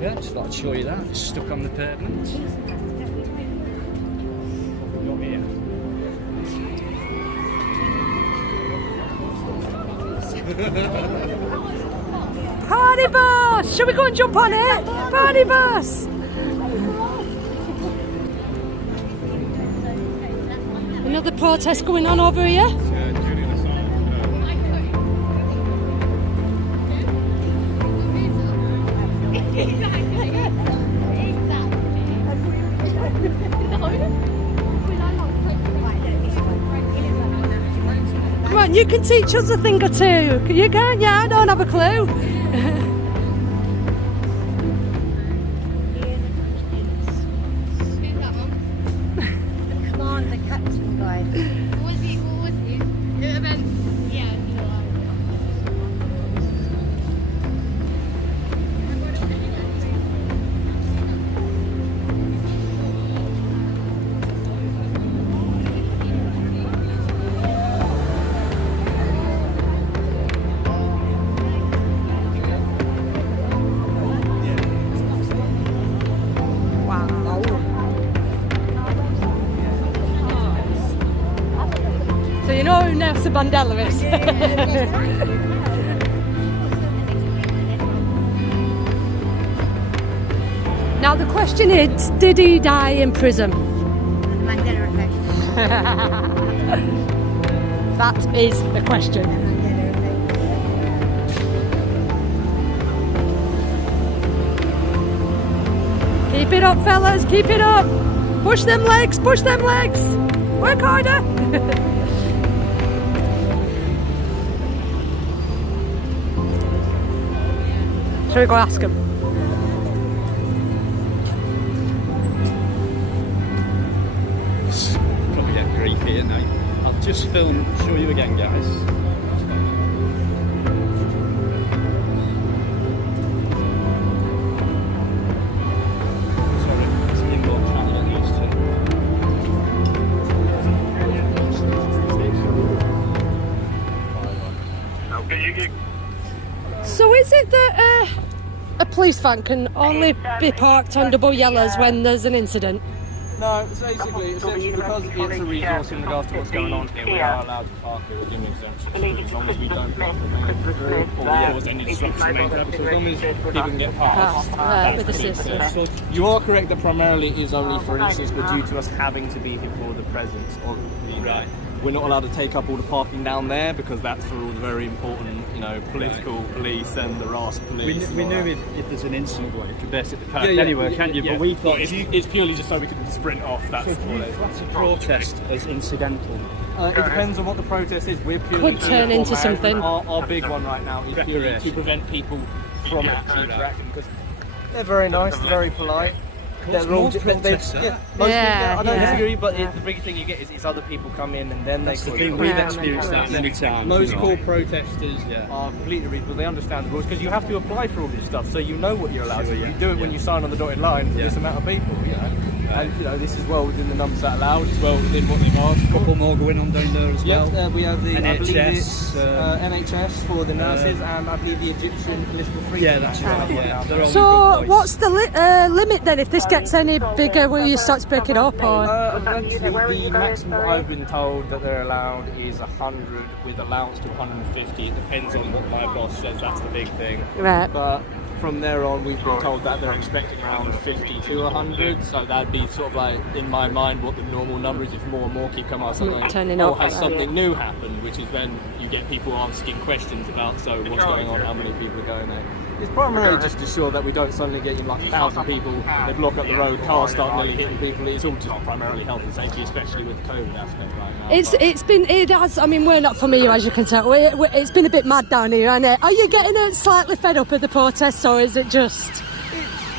Yeah, just thought I'd show you that. It's stuck on the pavement. Not here. Party bus! Shall we go and jump on it? Party bus! Another protest going on over here. Come on, you can teach us a thing or two. You can, yeah, I don't have a clue. Come on, the captain guy. What was he? Yeah. So you know who Nelson Mandela is? Now the question is, did he die in prison? Mandela effect. That is the question. Mandela effect. Keep it up, fellas, keep it up. Push them legs, push them legs. Work harder. Shall we go ask him? Probably get grief here now. I'll just show you again, guys. Sorry, it's an inboard trying to get used to. So is it that a police van can only be parked on double yellows when there's an incident? No, it's essentially because it's a resource in regards to what's going on here, we are allowed to park here within the exemptions, as long as we don't block the main road or cause any disruption to the because as long as people can get past, that's with the the big system. thing. So you are correct that primarily it is only for instance, but due to us having to be here for the presence of the Right. we're not allowed to take up all the parking down there because that's for all the very important, political police and the RAS police. We knew if there's an incident, you could basically park Yeah, anywhere, yeah, can't you? yeah. But we thought it's purely just so we can sprint off. That's if you class a protest as incidental. It depends on what the protest is. We're purely Could turn here for into marriage. something. Our big one right now is purely to Recreation. prevent people from actually interacting because they're very nice, they're very polite. Most protests are. Yeah, I don't yeah. disagree, but the big thing you get is other people come in and then That's they the call thing, you. we've Yeah. experienced that many times. Most you know. core protesters Yeah. are completely reasonable. They understand the rules because you have to apply for all this stuff, so you know what you're allowed Sure, to. yeah. You do it when you sign on the dotted line for Yeah. this amount of people, And this is well within the numbers that are allowed, as well within what they've asked A for. couple more going on down there as well. We have the I believe NHS, it's, NHS for the nurses, and I believe the Egyptian political freedom. Yeah, that's right. Yeah. They're only good So boys. what's the limit then? If this gets any bigger, will you start to break it up? Or Eventually, the maximum I've been told that they're allowed is 100 with allowance to 150. It depends on what my boss says. That's the big thing. right? But from there on, we've been told that they're expecting around 50 to 100. So that'd be sort of like, in my mind, what the normal number is. If more and more keep coming out, something Turning or up, has right. something new happened, which is then you get people asking questions about, so what's going on, how many people are going there. It's primarily just to ensure that we don't suddenly get like 1,000 people, they block up the road, cars start nearly hitting people. It's all just primarily health and safety, especially with the COVID aspect right now. It has. I mean, we're not from here, as you can tell. It's been a bit mad down here, hasn't it? Are you getting slightly fed up with the protests, or is it just?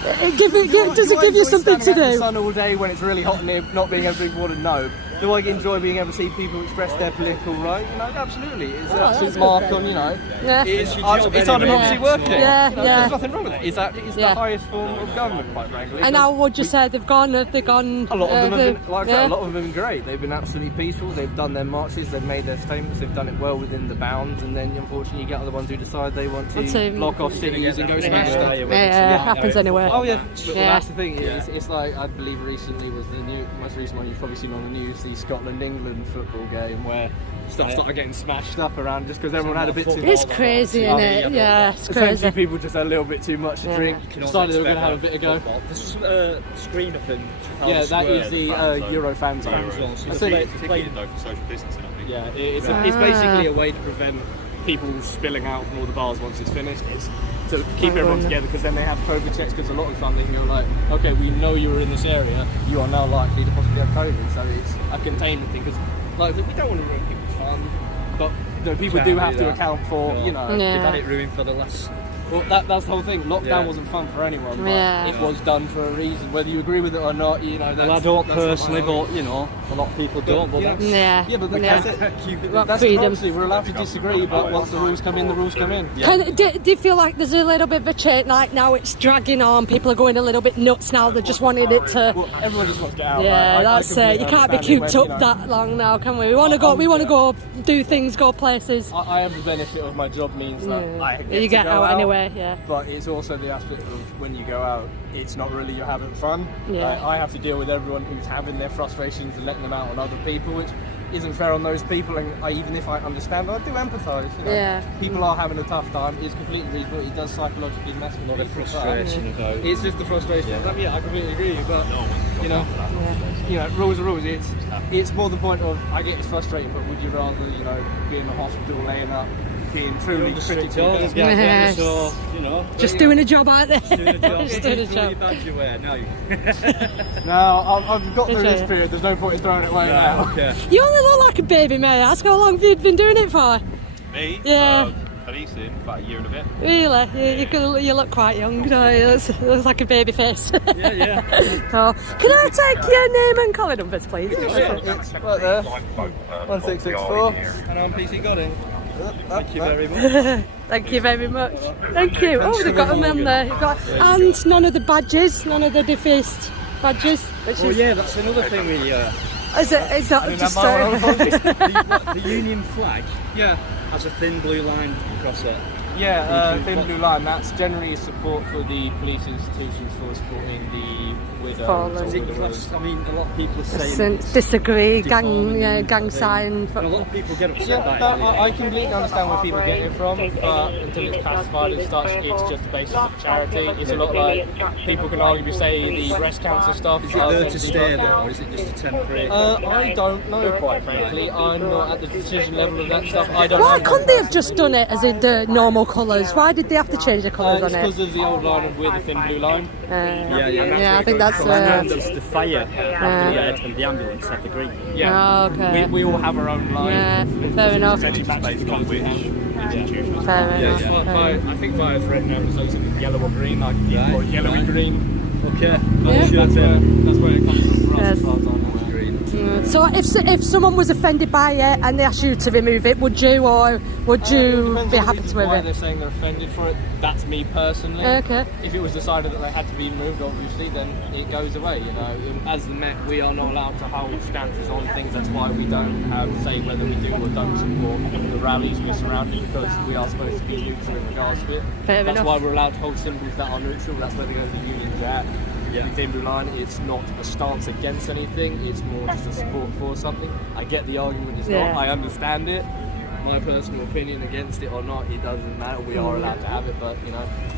Does it give you something to Standing out in the do? sun all day when it's really hot and not being able to drink water? No. Do I enjoy being able to see people express their political right? You know, absolutely. It's an absolute mark on, you know. Yeah. It's our democracy working. Yeah, You know, yeah. There's nothing wrong with it. It's the highest form of government, quite frankly. And how would you say they've gone? Have they gone? A lot of them have been, like I said, a lot of them have been great. They've been absolutely peaceful. They've done their marches. They've made their statements. They've done it well within the bounds. And then, unfortunately, you get other ones who decide they want to block off cities and go smash stuff. Yeah, happens anywhere. Oh yeah, but that's the thing. It's like, I believe recently was the most recent one you've probably seen on the news, the Scotland-England football game where stuff started getting smashed up around just because everyone had a bit too. It's crazy, isn't it? Yeah, it's crazy. Essentially, people just had a little bit too much to drink. Decided they were going to have a bit of go. There's a screen up in. Yeah, that is the Euro fan zone. It's played though for social distancing, I think. Yeah, it's basically a way to prevent people spilling out from all the bars once it's finished. It's to keep everyone together, because then they have COVID checks, because a lot of the time they can go like, okay, we know you were in this area, you are now likely to possibly have COVID, so it's a containment thing, because like, we don't want to ruin people's fun, but people do have to account for, you know. They've had it ruined for the last... Well, that's the whole thing. Lockdown wasn't fun for anyone, but it was done for a reason. Whether you agree with it or not, you know. Well, I don't personally, but you know, a lot of people don't. But that's, but that's democracy. We're allowed to disagree, but once the rules come in, the rules come in. Do you feel like there's a little bit of a change? Like now it's dragging on. People are going a little bit nuts now. They just wanted it to. Well, everyone just wants to get out. Yeah, that's it. You can't be cooped up that long now, can we? We want to go. We want to go do things, go places. I have the benefit of my job means that you get out anyway. Yeah. But it's also the aspect of when you go out, it's not really you're having fun. Yeah. I have to deal with everyone who's having their frustrations and letting them out on other people, which isn't fair on those people. And even if I understand, I do empathise. You know? Yeah. People are having a tough time. It's completely reasonable. It does psychologically mess with a lot of frustration. It's just the frustration. Yeah, I completely agree. But you know, rules are rules. It's more the point of I get frustrated, but would you rather be in the hospital laying up, being truly critical? So, you know, just doing a job out there. Just doing a job. No, I've got through this period. There's no point in throwing it away now. Okay. You only look like a baby, may I ask? How long have you been doing it for? Me? Yeah. Pretty soon, about a year and a bit. Really? You look quite young. It looks like a baby face. Yeah. Oh. Can I take your name and collar numbers, please? It's right there. 1664. And I'm PC Godding. Thank you very much. Thank you very much. Thank you. Oh, they've got them in there. And none of the badges, none of the defaced badges. That's another thing we... Is that just... the Union flag has a thin blue line across it. Yeah, thin blue line. That's generally support for the police institutions for supporting the widows. Is it class? I mean, a lot of people are saying disagree, gang sign. And a lot of people get upset by it. I completely understand where people get it from, but until it's classified as such, it's just the basis of charity. It's a lot like people can arguably say the breast cancer stuff. Is it there to stay there, or is it just a temporary? I don't know, quite frankly. I'm not at the decision level of that stuff. Why couldn't they have just done it as in the normal colours? Why did they have to change the colours on it? It's because of the old line of with the thin blue line. I think that's... It's the fire and the ambulance have the green. Yeah. Oh, okay. We all have our own line. Yeah, fair enough. Based on which institution. Fair enough. I think fire's written out as either yellow or green, like or yellowy green. Okay. That's where it comes from for us as far as I know. So if someone was offended by it and they asked you to remove it, would you, or would you be happy to remove why it? They're saying they're offended for it. That's me personally. Okay. If it was decided that they had to be removed, obviously, then it goes away. As the Met, we are not allowed to hold stances on things. That's why we don't have say whether we do or don't support the rallies we're surrounded, because we are supposed to be neutral in regards to it. That's why we're allowed to hold symbols that are neutral. That's where we go to the unions at. The thin blue line, it's not a stance against anything, it's more just a support for something. I get the argument, it's not, I understand it. My personal opinion against it or not, it doesn't matter. We are allowed to have it, but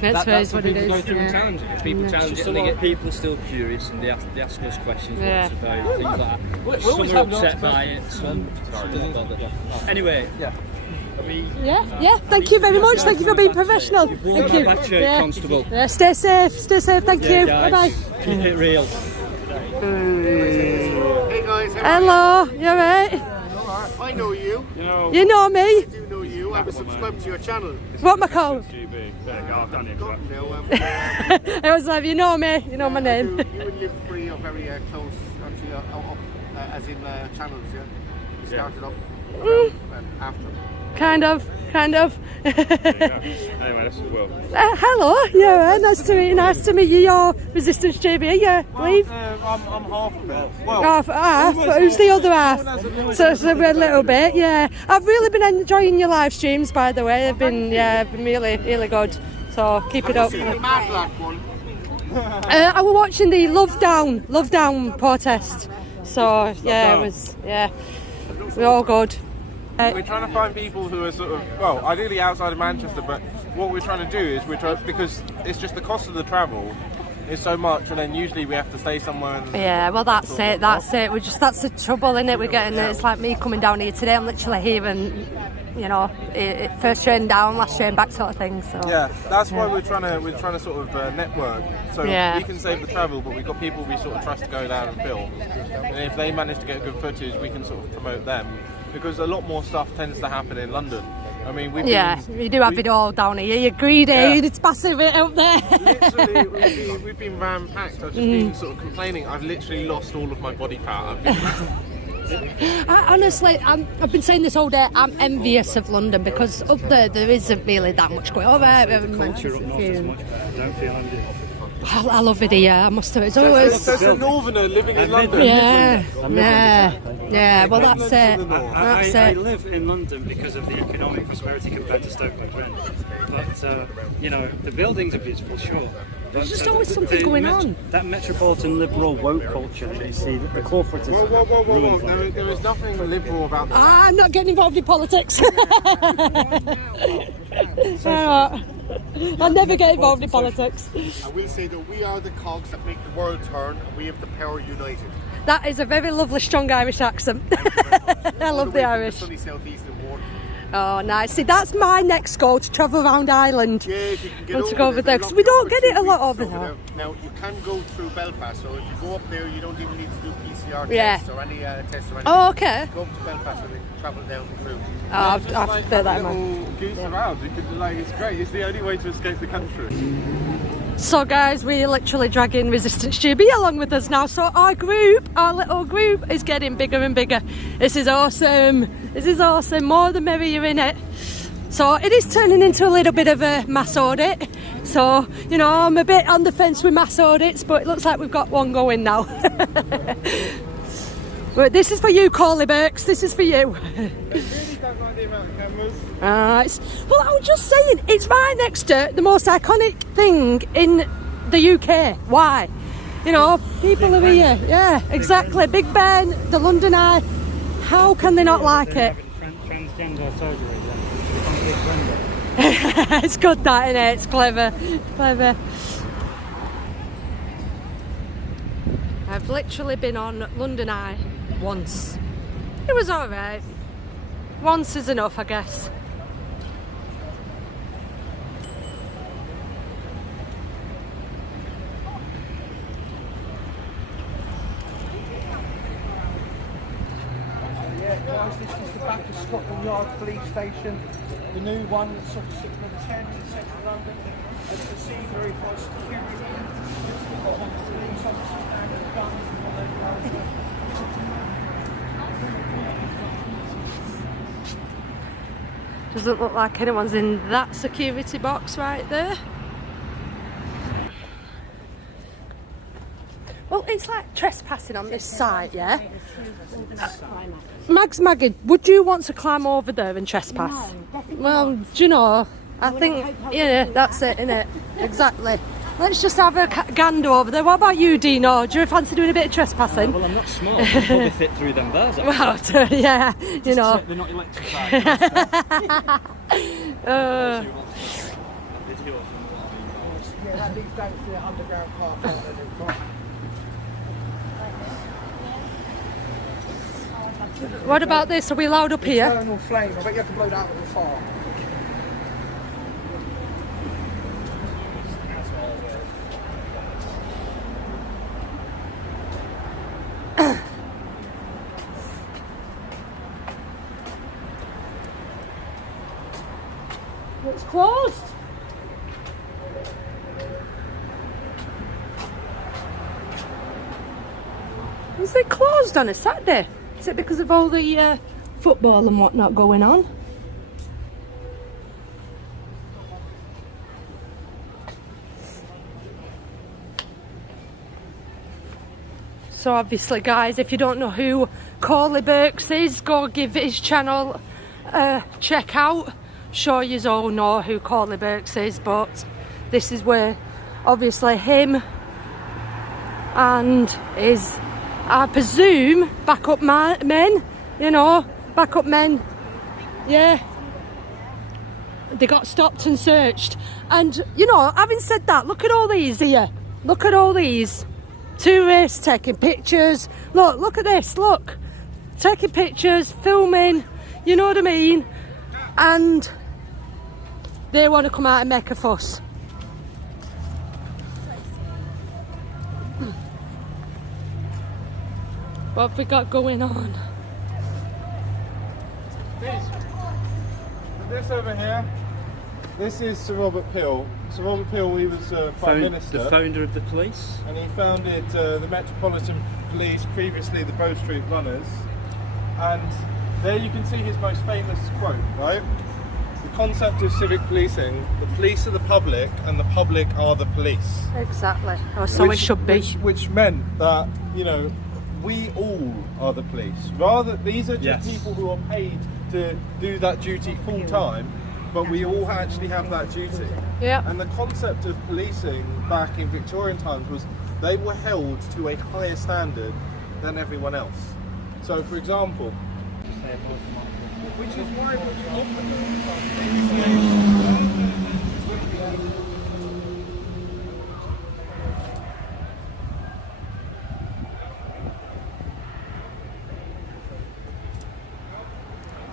that's what people go through and challenge it. If people challenge it, a lot of people are still curious and they ask us questions about things like that. Some are upset by it, some doesn't bother. Anyway. Thank you very much. Thank you for being professional. Thank you. Constable. Stay safe. Thank you. Bye bye. Keep it real. Hey guys, hello. You alright? I know you. You know me. I do know you. I was subscribed to your channel. What am I called? No, It was like, you know me. You know my name. You and Live Free are very close. Actually, as in channels, yeah? You started up after. Kind of. Anyway, this is Will. Hello, yeah, nice to meet you. You're Resistance GB, yeah, leave. I'm half of it. Well, Half. Who's the other half? So a little bit, yeah. I've really been enjoying your live streams, by the way. They've been really, really good. So keep it up. seen the Mad Black one. I was watching the Love Down protest. So yeah, it was we're all good. We're trying to find people who are sort of, well, ideally outside of Manchester, but what we're trying to do is because it's just the cost of the travel is so much, and then usually we have to stay somewhere. And Well, that's it. That's the trouble, isn't it? We're getting it. It's like me coming down here today. I'm literally here, and first train down, last train back, sort of thing. So yeah, that's why we're trying to sort of network. So we can save the travel, but we've got people we sort of trust to go down and film. And if they manage to get good footage, we can sort of promote them. Because a lot more stuff tends to happen in London. I mean, you do have it all down here. You're greedy. It's massive up there. Literally, we've been ram-packed. I've just been sort of complaining. I've literally lost all of my body fat. Honestly, I've been saying this all day. I'm envious of London because up there isn't really that much going on. The culture up north is much better. I don't feel envious. I love it here. I must have. It's always. There's a northerner living in London. Yeah. Well, that's it. I live in London because of the economic prosperity compared to Stoke-on-Trent. But the buildings are beautiful, sure. There's just always something going on. That metropolitan liberal woke culture that you see, that the corporates. Whoa. There is nothing liberal about that. I'm not getting involved in politics. I'll never get involved in politics. I will say that we are the cogs that make the world turn, and we have the power united. That is a very lovely, strong Irish accent. I love the Irish. Sunny southeastern water. Oh, nice. See, that's my next goal, to travel around Ireland. Yeah, if you can get to go over there, because we don't get it a lot over there. Now, you can go through Belfast, so if you go up there, you don't even need to do PCR tests or any tests or anything. Oh, okay. Go up to Belfast and then travel down through. I'll bear that in mind. Goose around. It's great. It's the only way to escape the country. So guys, we're literally dragging Resistance GB along with us now. So our little group is getting bigger and bigger. This is awesome. More the merrier, innit? So it is turning into a little bit of a mass audit. So, I'm a bit on the fence with mass audits, but it looks like we've got one going now. But this is for you, Corley Burks. This is for you. They really don't like the amount of cameras. Well, I was just saying, it's right next to the most iconic thing in the UK. Why? People are here. Yeah, exactly. Big Ben, the London Eye. How can they not like it? Transgender surgery, then. It's good, that, isn't it? It's clever. I've literally been on London Eye once. It was alright. Once is enough, I guess. Guys, this is the back of Scotland Yard Police Station, the new one that's on Signal 10 in central London. As you can see, very high security. We've got one police officer and a gun on the Doesn't look like anyone's in that security box right there. Well, it's like trespassing on this side, yeah? Maggie, would you want to climb over there and trespass? Well, do you know, I think, that's it, innit? Exactly. Let's just have a gander over there. What about you, Dino? Do you fancy doing a bit of trespassing? Well, I'm not small. I can probably fit through them bars. Well, yeah, They're not electrified. Yeah, these days the underground car park. What about this? Are we allowed up here? Eternal flame. I bet you have to blow that with a fire. It's closed. Is it closed on a Saturday? Is it because of all the football and whatnot going on? So obviously guys, if you don't know who Corley Burks is, go give his channel a check out. I'm sure you all know who Corley Burks is, but this is where obviously him and his, I presume, backup men, you know, backup men, yeah, they got stopped and searched. And you know, having said that, look at all these here, look at all these tourists taking pictures. Look at this, look, taking pictures, filming, you know what I mean, and they want to come out and make a fuss. What have we got going on? This over here, this is Sir Robert Peel. Sir Robert Peel, he was Prime Minister. The founder of the police. And he founded the Metropolitan Police, previously the Bow Street Runners. And there you can see his most famous quote, right? The concept of civic policing: the police are the public and the public are the police. Exactly, or so it should be. Which meant that, you know, we all are the police. Rather, these are just people who are paid to do that duty full time, but we all actually have that duty. Yeah. And the concept of policing back in Victorian times was they were held to a higher standard than everyone else. So, for example, which is why we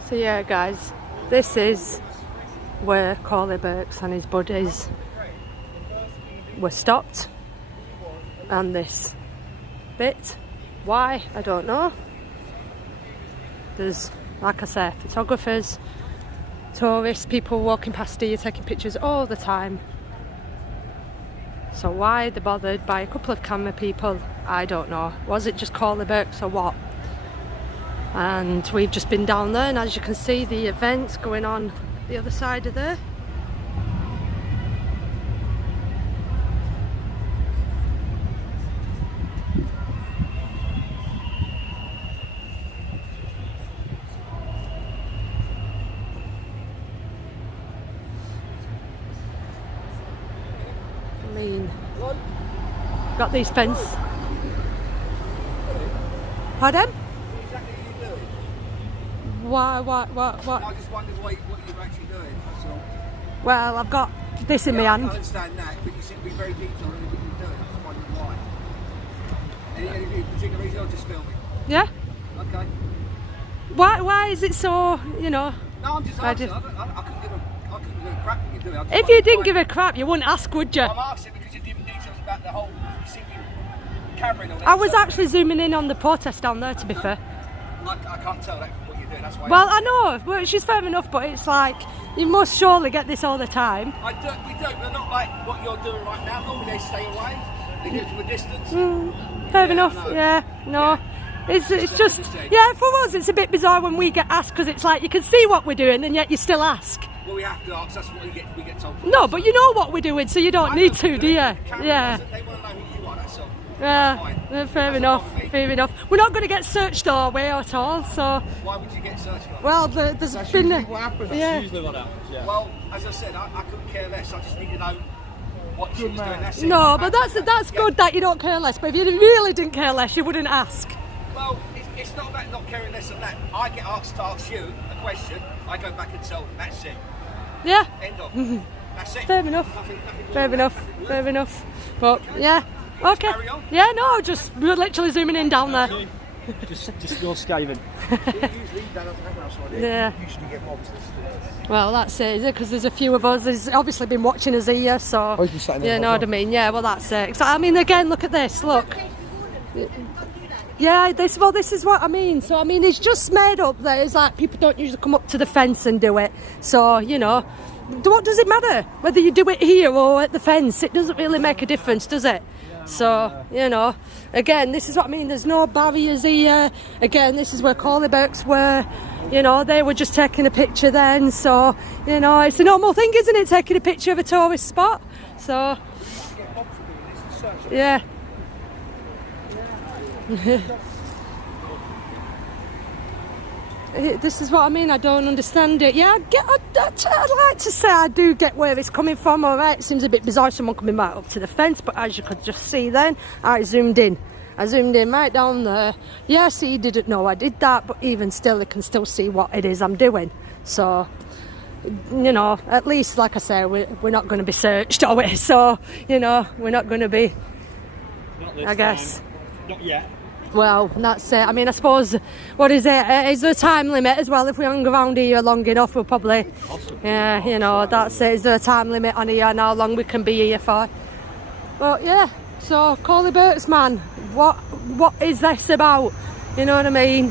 So yeah guys, this is where Corley Burks and his buddies were stopped, and this bit, why, I don't know. There's, like I say, photographers, tourists, people walking past here taking pictures all the time. So why they're bothered by a couple of camera people, I don't know. Was it just Corley Burks or what? And we've just been down there, and as you can see, the event's going on the other side of there. I mean, got these fence. Pardon? What? I just wondered what you're actually doing. So. Well, I've got this in my hand. I understand that, but you seem to be very detailed in everything you're doing. I just wondered why. Any particular reason, or just filming? Yeah. Okay. Why is it so, you know? No, I'm just asking. I couldn't give a crap what you're doing. If you didn't give a crap, you wouldn't ask, would you? I'm asking because you're giving details about the whole camera and all that. I was actually zooming in on the protest down there, to be fair. I can't tell that from what you're doing. That's why. Well, I know, which is fair enough, but it's like, you must surely get this all the time. We do, but not like what you're doing right now. Normally they stay away. They do it from a distance. Fair enough, yeah, no. It's just, yeah, for us it's a bit bizarre when we get asked, because it's like you can see what we're doing and yet you still ask. Well, we have to ask, that's what we get told. No, but you know what we're doing, so you don't need to, do you? Yeah. They want to know who you are, that's all. Yeah, fair enough. We're not going to get searched our way at all, so... Why would you get searched for? Well, there's been... what happens. Yeah. Usually what happens, yeah. Well, as I said, I couldn't care less. I just need to know what she's doing. That's it. No, but that's good that you don't care less, but if you really didn't care less, you wouldn't ask. Well, it's not about not caring less than that. I get asked to ask you a question, I go back and tell them, that's it. Yeah. End of. That's it. Fair enough. Fair enough. But, yeah. Okay. Carry on. Yeah, no, we're literally zooming in down there. Just go skiving. Yeah. Usually get mobbed. Well, that's it, is it? Because there's a few of us. There's obviously been watching us here, so... You know what I mean? Yeah, well, that's it. I mean, again, look at this, look. Yeah, this is what I mean. So, I mean, it's just made up there. It's like people don't usually come up to the fence and do it. So, you know, what does it matter whether you do it here or at the fence? It doesn't really make a difference, does it? So, you know, again, this is what I mean. There's no barriers here. Again, this is where Corleyburks were. You know, they were just taking a picture then. So, you know, it's a normal thing, isn't it? Taking a picture of a tourist spot. So, yeah. This is what I mean. I don't understand it. Yeah, I'd like to say I do get where it's coming from. All right, it seems a bit bizarre, someone coming right up to the fence, but as you could just see then, I zoomed in right down there. Yes, he didn't know I did that, but even still, he can still see what it is I'm doing. So, you know, at least, like I say, we're not going to be searched, are we? So, you know, we're not going to be, I guess. Not yet. Well, that's it. I mean, I suppose, what is it? Is there a time limit as well? If we hang around here long enough, we'll probably... Yeah, you know, that's it. Is there a time limit on here and how long we can be here for? But, yeah, so, Corleyburks, man, what is this about? You know what I mean?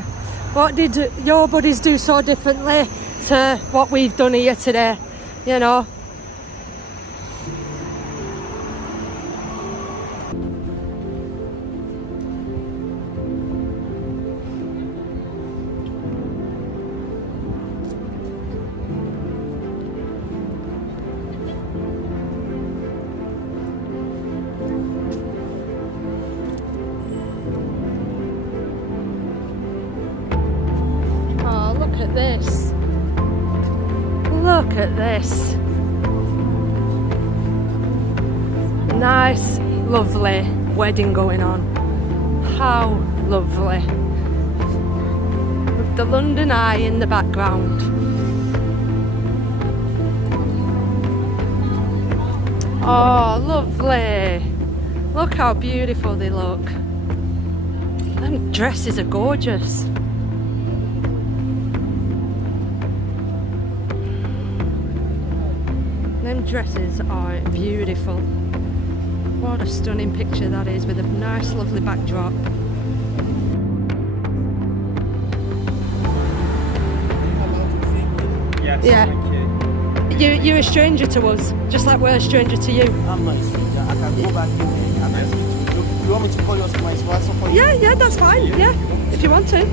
What did your buddies do so differently to what we've done here today? You know? Look at this. Nice, lovely wedding going on. How lovely. With the London Eye in the background. Oh, lovely. Look how beautiful they look. Them dresses are gorgeous. Them dresses are beautiful. What a stunning picture that is, with a nice lovely backdrop. Yes, Yeah. thank you. You're a stranger to us, just like we're a stranger to you. I'm not a stranger. I can go back in there and I speak to you. You want me to call you as my sponsor for you? Yeah, that's fine. Yeah, if you want to.